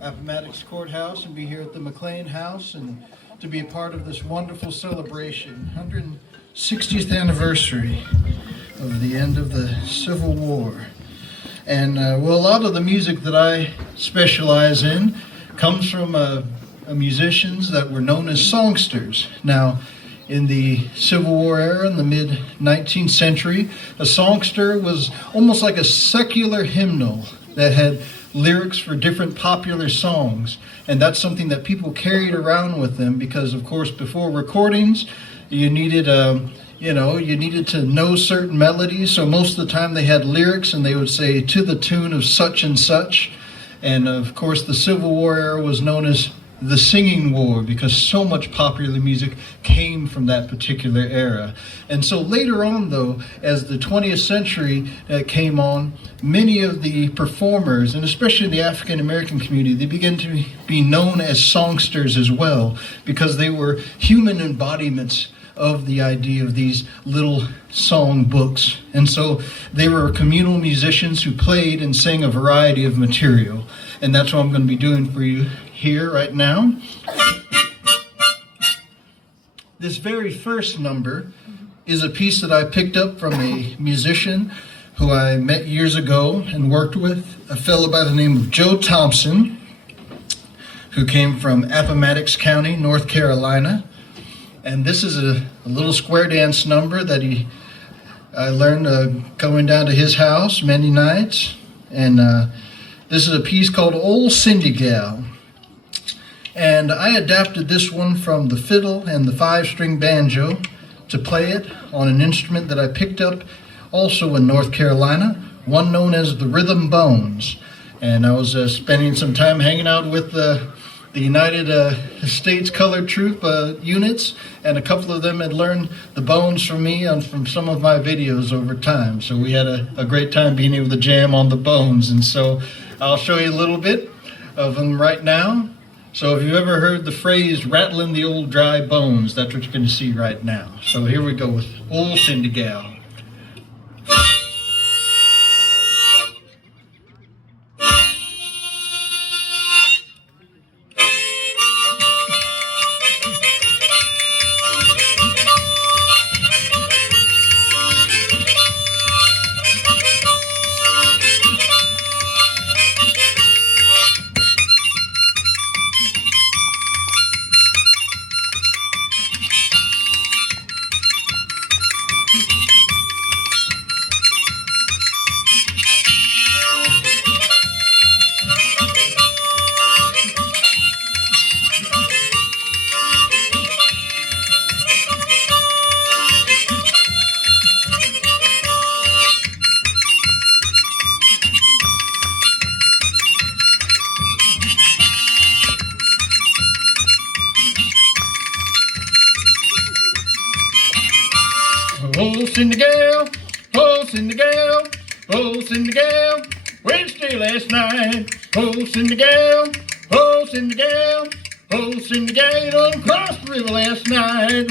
Appomattox Courthouse and be here at the McLean House and to be a part of this wonderful celebration, 160th anniversary of the end of the Civil War. And well, a lot of the music that I specialize in comes from musicians that were known as songsters. Now, in the Civil War era, in the mid-19th century, a songster was almost like a secular hymnal that had lyrics for different popular songs, and that's something that people carried around with them because, of course, before recordings, you needed to know certain melodies. So most of the time they had lyrics, and they would say to the tune of such and such. And of course, the Civil War era was known as the singing war because so much popular music came from that particular era. And so later on, though, as the 20th century came on, many of the performers, and especially the African American community, they began to be known as songsters as well because they were human embodiments of the idea of these little song books. And so they were communal musicians who played and sang a variety of material. And that's what I'm going to be doing for you here right now. This very first number is a piece that I picked up from a musician who I met years ago and worked with, a fellow by the name of Joe Thompson, who came from Appomattox County, North Carolina. And this is a little square dance number that I learned going down to his house many nights. And this is a piece called Old Cindy Gal. And I adapted this one from the fiddle and the 5-string banjo to play it on an instrument that I picked up also in North Carolina, one known as the rhythm bones. And I was spending some time hanging out with the United States Colored Troop units, and a couple of them had learned the bones from me and from some of my videos over time. So we had a great time being able to jam on the bones. And so I'll show you a little bit of them right now. So if you've ever heard the phrase rattling the old dry bones, that's what you're going to see right now. So here we go with Old Cindy Gal. Oh, Cindy Gal, oh, Cindy Gal, oh, Cindy Gal, where'd you stay last night? Oh, Cindy Gal, oh, Cindy Gal, oh, Cindy Gal, you done crossed the river last night.